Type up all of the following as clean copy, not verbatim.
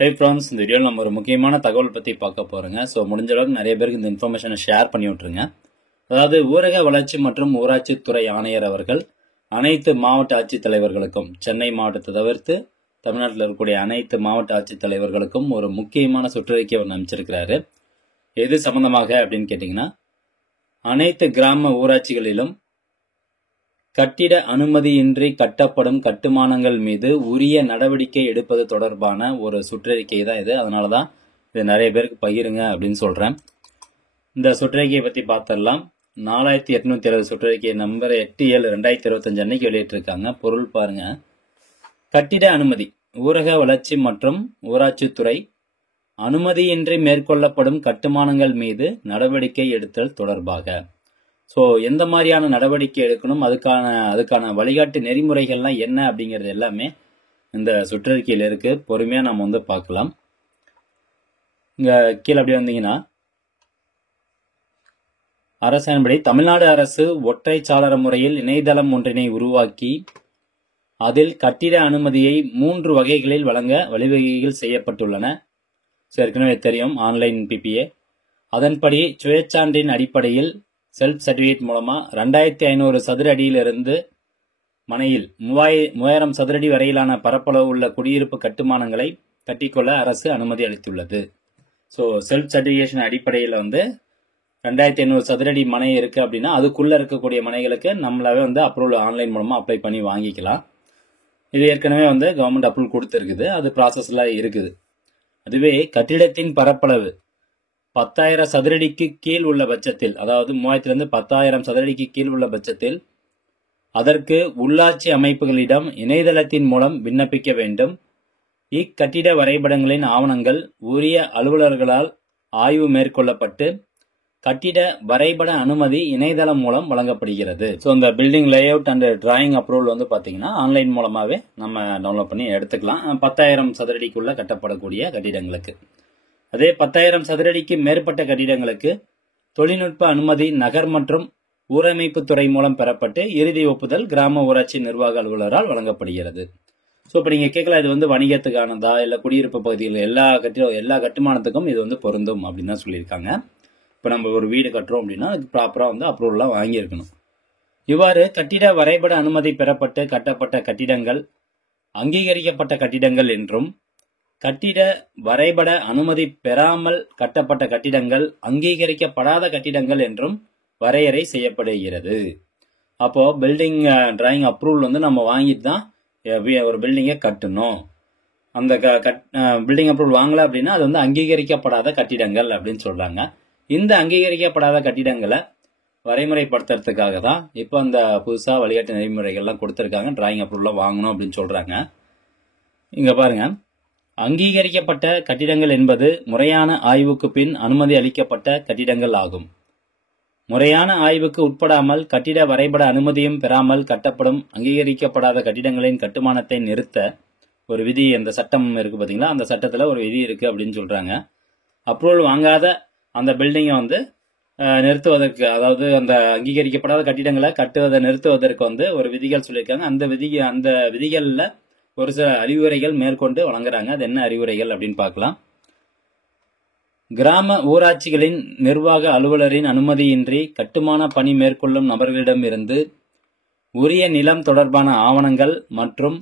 Hey friends, இந்த வீடியோவில் நம்ம ஒரு முக்கியமான தகவல் பற்றி பார்க்க போகிறோங்க. ஸோ முடிஞ்ச அளவுக்கு நிறைய பேருக்கு இந்த இன்ஃபர்மேஷனை ஷேர் பண்ணி விட்ருங்க. அதாவது ஊரக வளர்ச்சி மற்றும் ஊராட்சித்துறை ஆணையர் அவர்கள் அனைத்து மாவட்ட ஆட்சித்தலைவர்களுக்கும், சென்னை மாவட்டத்தை தவிர்த்து தமிழ்நாட்டில் இருக்கக்கூடிய அனைத்து மாவட்ட ஆட்சித்தலைவர்களுக்கும் ஒரு முக்கியமான சுற்றறிக்கை ஒன்று அமைச்சிருக்கிறாரு. எது சம்பந்தமாக அப்படின்னு கேட்டிங்கன்னா, அனைத்து கிராம ஊராட்சிகளிலும் கட்டிட அனுமதியின்றி கட்டப்படும் கட்டுமானங்கள் மீது உரிய நடவடிக்கை எடுப்பது தொடர்பான ஒரு சுற்றறிக்கை தான் இது. அதனால தான் இது நிறைய பேருக்கு பகிருங்க அப்படின்னு சொல்கிறேன். இந்த சுற்றறிக்கையை பற்றி பார்த்துடலாம். 4860 சுற்றறிக்கை நம்பர் 8/7/2025 அன்னைக்கு வெளியிட்டிருக்காங்க. பொருள் பாருங்க. கட்டிட அனுமதி, ஊரக வளர்ச்சி மற்றும் ஊராட்சித்துறை அனுமதியின்றி மேற்கொள்ளப்படும் கட்டுமானங்கள் மீது நடவடிக்கை எடுத்தல் தொடர்பாக. ஸோ எந்த மாதிரியான நடவடிக்கை எடுக்கணும், அதுக்கான வழிகாட்டு நெறிமுறைகள்லாம் என்ன அப்படிங்கிறது எல்லாமே இந்த சுற்றறிக்கையில் இருக்கு. பொறுமையாக நம்ம பார்க்கலாம். இங்கே கீழே அப்படி வந்தீங்கன்னா, அரசாணைப்படி தமிழ்நாடு அரசு ஒற்றை சாளர முறையில் இணையதளம் ஒன்றினை உருவாக்கி அதில் கட்டிட அனுமதியை 3 வகைகளில் வழங்க வழிவகைகள் செய்யப்பட்டுள்ளன. ஏற்கனவே தெரியும், ஆன்லைன் PPA. அதன்படி சுயச்சான்றின் அடிப்படையில் செல்ஃப் சர்டிபிகேட் மூலமா 2500 சதுர அடியிலிருந்து மனையில் 3000 சதுரடி வரையிலான பரப்பளவு உள்ள குடியிருப்பு கட்டுமானங்களை கட்டிக்கொள்ள அரசு அனுமதி அளித்துள்ளது. ஸோ செல்ஃப் சர்டிபிகேஷன் அடிப்படையில் 2500 சதுரடி மனை இருக்கு அப்படின்னா அதுக்குள்ள இருக்கக்கூடிய மனைகளுக்கு நம்மளாவே அப்ரூவல் ஆன்லைன் மூலமா அப்ளை பண்ணி வாங்கிக்கலாம். இது ஏற்கனவே கவர்மெண்ட் அப்ரூவல் கொடுத்துருக்குது. அது ப்ராசஸ்ல இருக்குது. அதுவே கட்டிடத்தின் பரப்பளவு 10,000 சதுரடிக்கு கீழ் உள்ள பட்சத்தில், அதாவது 3000 10,000 சதுரடிக்கு கீழ் உள்ள பட்சத்தில் அதற்கு உள்ளாட்சி அமைப்புகளிடம் இணையதளத்தின் மூலம் விண்ணப்பிக்க வேண்டும். இக்கட்டிட வரைபடங்களின் ஆவணங்கள் உரிய அலுவலர்களால் ஆய்வு மேற்கொள்ளப்பட்டு கட்டிட வரைபட அனுமதி இணையதளம் மூலம் வழங்கப்படுகிறது. ஸோ இந்த building layout and drawing approval பார்த்தீங்கன்னா ஆன்லைன் மூலமாகவே நம்ம டவுன்லோட் பண்ணி எடுத்துக்கலாம். 10,000 சதுரடிக்குள்ள கட்டப்படக்கூடிய கட்டிடங்களுக்கு. அதே 10,000 சதுரடிக்கு மேற்பட்ட கட்டிடங்களுக்கு தொழில்நுட்ப அனுமதி நகர் மற்றும் ஊரமைப்பு துறை மூலம் பெறப்பட்டு இறுதி ஒப்புதல் கிராம ஊராட்சி நிர்வாக அலுவலரால் வழங்கப்படுகிறது. ஸோ இப்போ நீங்கள் கேட்கலாம், இது வணிகத்துக்கானதா இல்லை குடியிருப்பு பகுதியில் எல்லா கட்டுமானத்துக்கும் இது பொருந்தும் அப்படின்னு தான் சொல்லியிருக்காங்க. இப்போ நம்ம ஒரு வீடு கட்டுறோம் அப்படின்னா அதுக்கு ப்ராப்பராக அப்ரூவல்லாம் வாங்கியிருக்கணும். இவ்வாறு கட்டிட வரைபட அனுமதி பெறப்பட்டு கட்டப்பட்ட கட்டிடங்கள் அங்கீகரிக்கப்பட்ட கட்டிடங்கள் என்றும், கட்டிட வரைபட அனுமதி பெறாமல் கட்டப்பட்ட கட்டிடங்கள் அங்கீகரிக்கப்படாத கட்டிடங்கள் என்றும் வரையறை செய்யப்படுகிறது. அப்போ பில்டிங் டிராயிங் அப்ரூவல் நம்ம வாங்கிட்டு தான் ஒரு பில்டிங்கை கட்டணும். அந்த பில்டிங் அப்ரூவல் வாங்கல அப்படின்னா அது அங்கீகரிக்கப்படாத கட்டிடங்கள் அப்படின்னு சொல்றாங்க. இந்த அங்கீகரிக்கப்படாத கட்டிடங்களை வரைமுறைப்படுத்துறதுக்காக தான் இப்போ அந்த புதுசா வழிகாட்டு நெறிமுறைகள்லாம் கொடுத்துருக்காங்க. டிராயிங் அப்ரூவல் வாங்கணும் அப்படின்னு சொல்றாங்க. இங்க பாருங்க, அங்கீகரிக்கப்பட்ட கட்டிடங்கள் என்பது முறையான ஆய்வுக்கு பின் அனுமதி அளிக்கப்பட்ட கட்டிடங்கள் ஆகும். முறையான ஆய்வுக்கு உட்படாமல் கட்டிட வரைபட அனுமதியும் பெறாமல் கட்டப்படும் அங்கீகரிக்கப்படாத கட்டிடங்களின் கட்டுமானத்தை நிறுத்த ஒரு விதி, அந்த சட்டம் இருக்கு பாத்தீங்களா, அந்த சட்டத்துல ஒரு விதி இருக்கு அப்படின்னு சொல்றாங்க. அப்ரூவல் வாங்காத அந்த பில்டிங்கை நிறுத்துவதற்கு, அதாவது அந்த அங்கீகரிக்கப்படாத கட்டிடங்களை கட்டுவதை நிறுத்துவதற்கு ஒரு விதிகள் சொல்லியிருக்காங்க. அந்த விதிகள்ல ஒரு சில அறிவுரைகள் மேற்கொண்டு வழங்குறாங்க. அது என்ன அறிவுரைகள் அப்படின்னு பார்க்கலாம். கிராம ஊராட்சிகளின் நிர்வாக அலுவலரின் அனுமதியின்றி கட்டுமான பணி மேற்கொள்ளும் நபர்களிடமிருந்து உரிய நிலம் தொடர்பான ஆவணங்கள் மற்றும்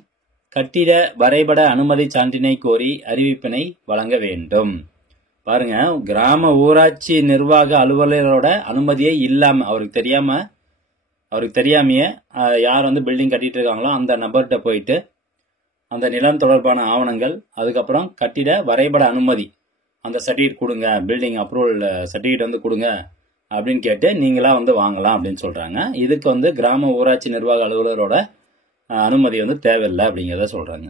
கட்டிட வரைபட அனுமதி சான்றினை கோரி அறிவிப்பினை வழங்க வேண்டும். பாருங்க, கிராம ஊராட்சி நிர்வாக அலுவலரோட அனுமதியே இல்லாம அவருக்கு தெரியாமையே யார் பில்டிங் கட்டிட்டு இருக்காங்களோ அந்த நபர்கிட்ட போயிட்டு அந்த நிலம் தொடர்பான ஆவணங்கள், அதுக்கப்புறம் கட்டிட வரைபட அனுமதி, அந்த சர்டிஃபிகேட் கொடுங்க, பில்டிங் அப்ரூவல் சர்டிஃபிகேட் கொடுங்க அப்படின்னு கேட்டு நீங்களா வாங்கலாம் அப்படின்னு சொல்றாங்க. இதுக்கு கிராம ஊராட்சி நிர்வாக அலுவலரோட அனுமதி தேவையில்லை அப்படிங்கிறத சொல்றாங்க.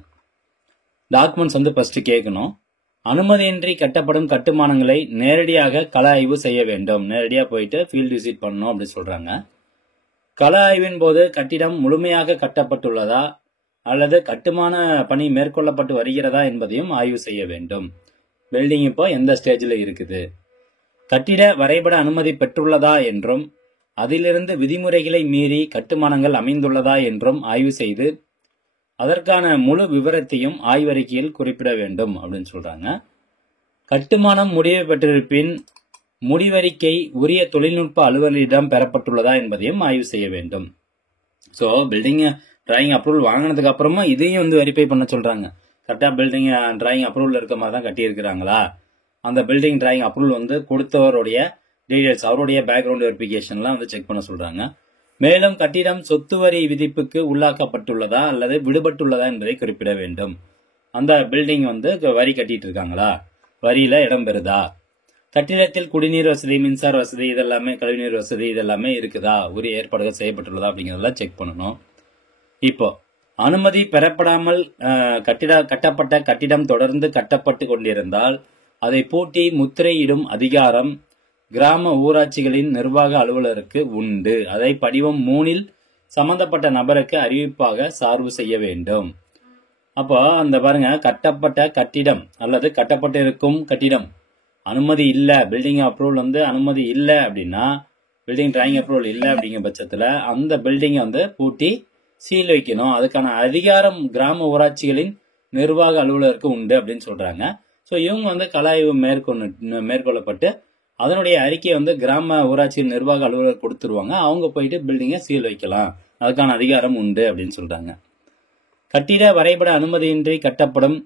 டாக்குமெண்ட்ஸ் ஃபர்ஸ்ட் கேட்கணும். அனுமதியின்றி கட்டப்படும் கட்டுமானங்களை நேரடியாக கள ஆய்வு செய்ய வேண்டும். நேரடியாக போயிட்டு ஃபீல்டு விசிட் பண்ணணும் அப்படின்னு சொல்றாங்க. கள ஆய்வின் போது கட்டிடம் முழுமையாக கட்டப்பட்டுள்ளதா அல்லது கட்டுமான பணி மேற்கொள்ளப்பட்டு வருகிறதா என்பதையும் ஆய்வு செய்ய வேண்டும். பில்டிங் இப்போ எந்த ஸ்டேஜில் இருக்குது, கட்டிட வரைபட அனுமதி பெற்றுள்ளதா என்றும், அதிலிருந்து விதிமுறைகளை மீறி கட்டுமானங்கள் அமைந்துள்ளதா என்றும் ஆய்வு செய்து அதற்கான முழு விவரத்தையும் ஆய்வறிக்கையில் குறிப்பிட வேண்டும் அப்படின்னு சொல்றாங்க. கட்டுமானம் முடிவு பெற்றிருப்பின் முடிவறிக்கை உரிய தொழில்நுட்ப அலுவலரிடம் பெறப்பட்டுள்ளதா என்பதையும் ஆய்வு செய்ய வேண்டும். ஸோ பில்டிங் டிராயிங் அப்ரூவல் வாங்கினதுக்கு அப்புறமா இதையும் வந்து வெரிஃபை பண்ண சொல்றாங்க. கரெக்டாக பில்டிங் டிராயிங் அப்ரூவல் இருக்க மாதிரி தான் கட்டியிருக்கிறாங்களா, அந்த பில்டிங் டிராயிங் அப்ரூவல் வந்து கொடுத்தவருடைய டீடைல்ஸ், அவருடைய பேக்ரவுண்ட் வெரிஃபிகேஷன்லாம் வந்து செக் பண்ண சொல்றாங்க. மேலும் கட்டிடம் சொத்து வரி விதிப்புக்கு உள்ளாக்கப்பட்டுள்ளதா அல்லது விடுபட்டுள்ளதா என்பதை குறிப்பிட வேண்டும். அந்த பில்டிங் வந்து வரி கட்டிட்டு இருக்காங்களா, வரியில இடம் பெறுதா, கட்டிடத்தில் குடிநீர் வசதி, மின்சார வசதி, இதெல்லாமே கழிவுநீர் வசதி இதெல்லாமே இருக்குதா, உரிய ஏற்பாடுகள் செய்யப்பட்டுள்ளதா அப்படிங்கிறதெல்லாம் செக் பண்ணணும். இப்போ அனுமதி பெறப்படாமல் கட்டப்பட்ட கட்டிடம் தொடர்ந்து கட்டப்பட்டு கொண்டிருந்தால் அதை பூட்டி முத்திரையிடும் அதிகாரம் கிராம ஊராட்சிகளின் நிர்வாக அலுவலருக்கு உண்டு. அதை படிவம் 3 சம்பந்தப்பட்ட நபருக்கு அறிவிப்பாக சார்பு செய்ய வேண்டும். அப்போ அந்த பாருங்க, கட்டப்பட்ட கட்டிடம் அல்லது கட்டப்பட்டிருக்கும் கட்டிடம் அனுமதி இல்லை, பில்டிங் அப்ரூவல் வந்து அனுமதி இல்லை அப்படின்னா, பில்டிங் டிராயிங் அப்ரூவல் இல்லை அப்படிங்கிற பட்சத்தில் அந்த பில்டிங்கை வந்து பூட்டி சீல் வைக்கணும். அதுக்கான அதிகாரம் கிராம ஊராட்சிகளின் நிர்வாக அலுவலருக்கு உண்டு அப்படின்னு சொல்றாங்க. ஸோ இவங்க வந்து கலாய்வு மேற்கொள்ளப்பட்டு அதனுடைய அறிக்கையை வந்து கிராம ஊராட்சியின் நிர்வாக அலுவலர் கொடுத்துருவாங்க. அவங்க போயிட்டு பில்டிங்கை சீல் வைக்கலாம், அதுக்கான அதிகாரம் உண்டு அப்படின்னு சொல்றாங்க. கட்டிட வரைபட அனுமதியின்றி கட்டப்படும்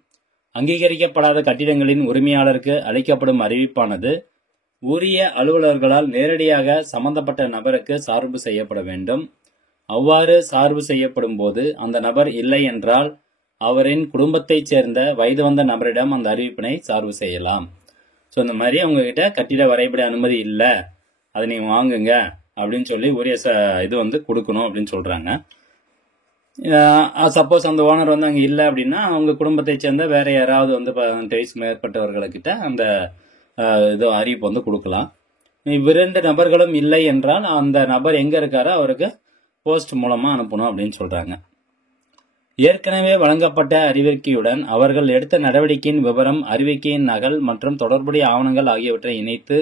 அங்கீகரிக்கப்படாத கட்டிடங்களின் உரிமையாளருக்கு அளிக்கப்படும் அறிவிப்பானது உரிய அலுவலர்களால் நேரடியாக சம்பந்தப்பட்ட நபருக்கு சார்பு செய்யப்பட வேண்டும். அவ்வாறு சார்பு செய்யப்படும் போது அந்த நபர் இல்லை என்றால் அவரின் குடும்பத்தைச் சேர்ந்த வயது வந்த நபரிடம் அந்த அறிவிப்பினை சார்பு செய்யலாம். ஸோ இந்த மாதிரி உங்ககிட்ட கட்டிட வரைபட அனுமதி இல்லை, அதை நீங்க வாங்குங்க அப்படின்னு சொல்லி உரிய இது வந்து கொடுக்கணும் அப்படின்னு சொல்றாங்க. சப்போஸ் அந்த ஓனர் வந்து அங்கே இல்லை அப்படின்னா அவங்க குடும்பத்தை சேர்ந்த வேற யாராவது வந்து 18 வயசு மேற்பட்டவர்கள்கிட்ட அந்த இது அறிவிப்பு வந்து கொடுக்கலாம். 2 நபர்களும் இல்லை என்றால் அந்த நபர் எங்க இருக்காரோ அவருக்கு போஸ்ட் மூலமா அனுப்பணும் அப்படின்னு சொல்றாங்க. ஏற்கனவே வழங்கப்பட்ட அறிவிக்கையுடன் அவர்கள் எடுத்த நடவடிக்கையின் விவரம், அறிவிக்கையின் நகல் மற்றும் தொடர்புடைய ஆவணங்கள் ஆகியவற்றை இணைத்து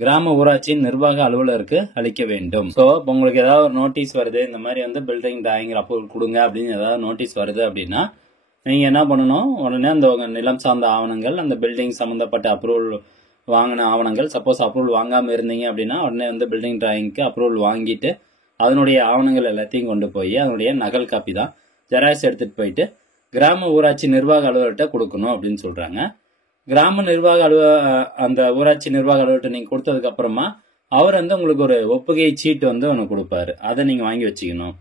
கிராம ஊராட்சியின் நிர்வாக அலுவலருக்கு அளிக்க வேண்டும். ஸோ இப்போ உங்களுக்கு ஏதாவது ஒரு நோட்டீஸ் வருது, இந்த மாதிரி வந்து பில்டிங் டிராயிங் அப்ரூவல் கொடுங்க அப்படின்னு ஏதாவது நோட்டீஸ் வருது அப்படின்னா நீங்க என்ன பண்ணணும், உடனே அந்த நிலம் சார்ந்த ஆவணங்கள், அந்த பில்டிங் சம்பந்தப்பட்ட அப்ரூவல் வாங்கின ஆவணங்கள், சப்போஸ் அப்ரூவல் வாங்காம இருந்தீங்க அப்படின்னா உடனே வந்து பில்டிங் டிராயிங்க்கு அப்ரூவல் வாங்கிட்டு அதனுடைய ஆவணங்கள் எல்லாத்தையும் கொண்டு போய் அதனுடைய நகல் காப்பி தான் ஜெராக்ஸ் எடுத்துட்டு போயிட்டு கிராம ஊராட்சி நிர்வாக அலுவலர்கிட்ட கொடுக்கணும் அப்படின்னு சொல்றாங்க. கிராம நிர்வாக அந்த ஊராட்சி நிர்வாக அலுவலர்கிட்ட நீங்க கொடுத்ததுக்கு அப்புறமா அவர் வந்து உங்களுக்கு ஒரு ஒப்புகை சீட்டு வந்து ஒன்று கொடுப்பாரு, அதை நீங்க வாங்கி வச்சுக்கணும்.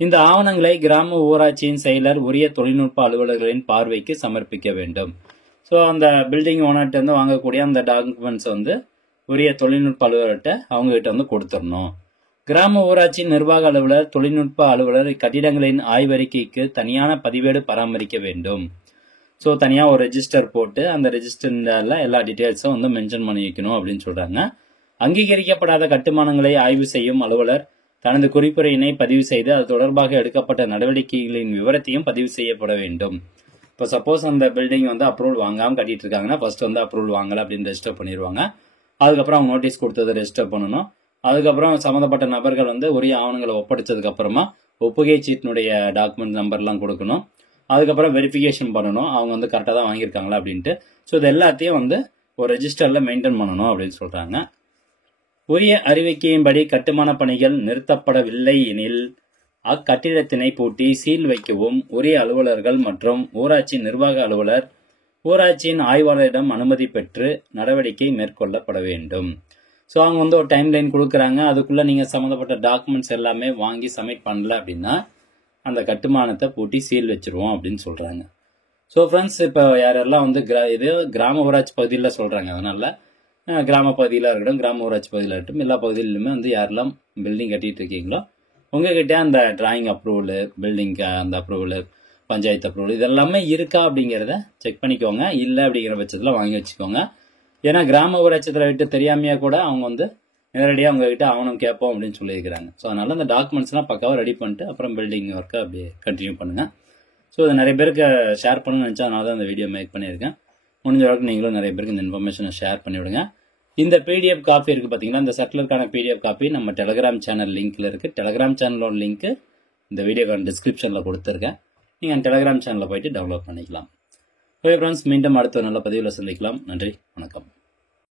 இந்த ஆவணங்களை கிராம ஊராட்சியின் செயலர் உரிய தொழில்நுட்ப அலுவலர்களின் பார்வைக்கு சமர்ப்பிக்க வேண்டும். ஸோ அந்த பில்டிங் ஓனர்கிட்ட வந்து வாங்கக்கூடிய அந்த டாக்குமெண்ட்ஸ் வந்து உரிய தொழில்நுட்ப அலுவலர்கிட்ட அவங்க கிட்ட வந்து கொடுத்துடணும். கிராம ஊராட்சி நிர்வாக அலுவலர், தொழில்நுட்ப அலுவலர் கட்டிடங்களின் ஆய்வறிக்கைக்கு தனியான பதிவேடு பராமரிக்க வேண்டும். ஸோ தனியாக ஒரு ரெஜிஸ்டர் போட்டு அந்த ரெஜிஸ்டர்ல எல்லா டீட்டெயில்ஸும் வந்து மென்ஷன் பண்ணி வைக்கணும் அப்படின்னு சொல்றாங்க. அங்கீகரிக்கப்படாத கட்டுமானங்களை ஆய்வு செய்யும் அலுவலர் தனது குறிப்புரையினை பதிவு செய்து அது தொடர்பாக எடுக்கப்பட்ட நடவடிக்கைகளின் விவரத்தையும் பதிவு செய்யப்பட வேண்டும். இப்போ சப்போஸ் அந்த பில்டிங் வந்து அப்ரூவல் வாங்காமல் கட்டிட்டு இருக்காங்கன்னா ஃபர்ஸ்ட் வந்து அப்ரூவல் வாங்கலை அப்படின்னு ரெஜிஸ்டர் பண்ணிடுவாங்க. அதுக்கப்புறம் அவங்க நோட்டீஸ் கொடுத்ததை ரெஜிஸ்டர் பண்ணணும். அதுக்கப்புறம் சம்மந்தப்பட்ட நபர்கள் வந்து உரிய ஆவணங்களை ஒப்படைச்சதுக்கு அப்புறமா ஒப்புகை சீட்டினுடைய டாக்குமெண்ட் நம்பர்லாம் கொடுக்கணும். அதுக்கப்புறம் வெரிஃபிகேஷன் பண்ணணும், அவங்க வந்து கரெக்டாக தான் வாங்கியிருக்காங்களா அப்படின்ட்டு. ஸோ இது எல்லாத்தையும் வந்து ஒரு ரெஜிஸ்டரில் மெயின்டைன் பண்ணணும் அப்படின்னு சொல்றாங்க. உரிய அறிவிக்கையின்படி கட்டுமான பணிகள் நிறுத்தப்படவில்லை எனில் அக்கட்டிடத்தினை பூட்டி சீல் வைக்கவும் உரிய அலுவலர்கள் மற்றும் ஊராட்சி நிர்வாக அலுவலர் ஊராட்சியின் ஆய்வாளரிடம் அனுமதி பெற்று நடவடிக்கை மேற்கொள்ளப்பட வேண்டும். ஸோ அவங்க வந்து ஒரு டைம் லைன் கொடுக்குறாங்க, அதுக்குள்ள நீங்க சம்மந்தப்பட்ட டாக்குமெண்ட்ஸ் எல்லாமே வாங்கி சப்மிட் பண்ணல அப்படின்னா அந்த கட்டுமானத்தை பூட்டி சீல் வச்சிருவோம் அப்படின்னு சொல்றாங்க. ஸோ ஃப்ரெண்ட்ஸ், இப்போ யாரெல்லாம் வந்து இது கிராம ஊராட்சி பகுதியில் சொல்றாங்க, அதனால கிராம பகுதியில் இருக்கட்டும், கிராம ஊராட்சி பகுதியில் இருக்கட்டும், எல்லா பகுதியிலுமே வந்து யாரெல்லாம் பில்டிங் கட்டிட்டு இருக்கீங்களோ உங்ககிட்ட அந்த டிராயிங் அப்ரூவலு, பில்டிங் அந்த அப்ரூவலு, பஞ்சாயத்து அப்ரூவல் இதெல்லாமே இருக்கா அப்படிங்கிறத செக் பண்ணிக்கோங்க. இல்லை அப்படிங்கிற பட்சத்தில் வாங்கி வச்சுக்கோங்க. ஏன்னா கிராம ஊராட்சியத்தில் விட்டு தெரியாமையா கூட அவங்க வந்து நேரடியாக உங்ககிட்ட ஆவணம் கேட்போம் அப்படின்னு சொல்லியிருக்கிறாங்க. ஸோ அதனால அந்த டாக்குமெண்ட்ஸ்லாம் பக்காவாக ரெடி பண்ணிட்டு அப்புறம் பில்டிங் ஒர்க்கை அப்படியே கண்டினியூ பண்ணுங்க. ஸோ இதை நிறைய பேருக்கு ஷேர் பண்ணணும்னு நினச்சா அதனால தான் இந்த வீடியோ மேக் பண்ணியிருக்கேன். முடிஞ்ச அளவுக்கு நீங்களும் நிறைய பேருக்கு இந்த இன்ஃபர்மேஷனை ஷேர் பண்ணிவிடுங்க. இந்த பிடிஎஃப் காப்பி இருக்குது பார்த்தீங்கன்னா, இந்த சர்க்குலருக்கான பிடிஎஃப் காப்பி நம்ம டெலிகிராம் சேனல் லிங்க்ல இருக்குது. டெலிகிராம் சேனலோட லிங்க்கு இந்த வீடியோக்கான டிஸ்கிரிப்ஷனில் கொடுத்துருக்கேன். நீங்கள் டெலிகிராம் சேனலில் போயிட்டு டவுன்லோட் பண்ணிக்கலாம். ஓகே ஃப்ரெண்ட்ஸ், மீண்டும் அடுத்த நல்ல பதிவில் சந்திக்கலாம். நன்றி, வணக்கம்.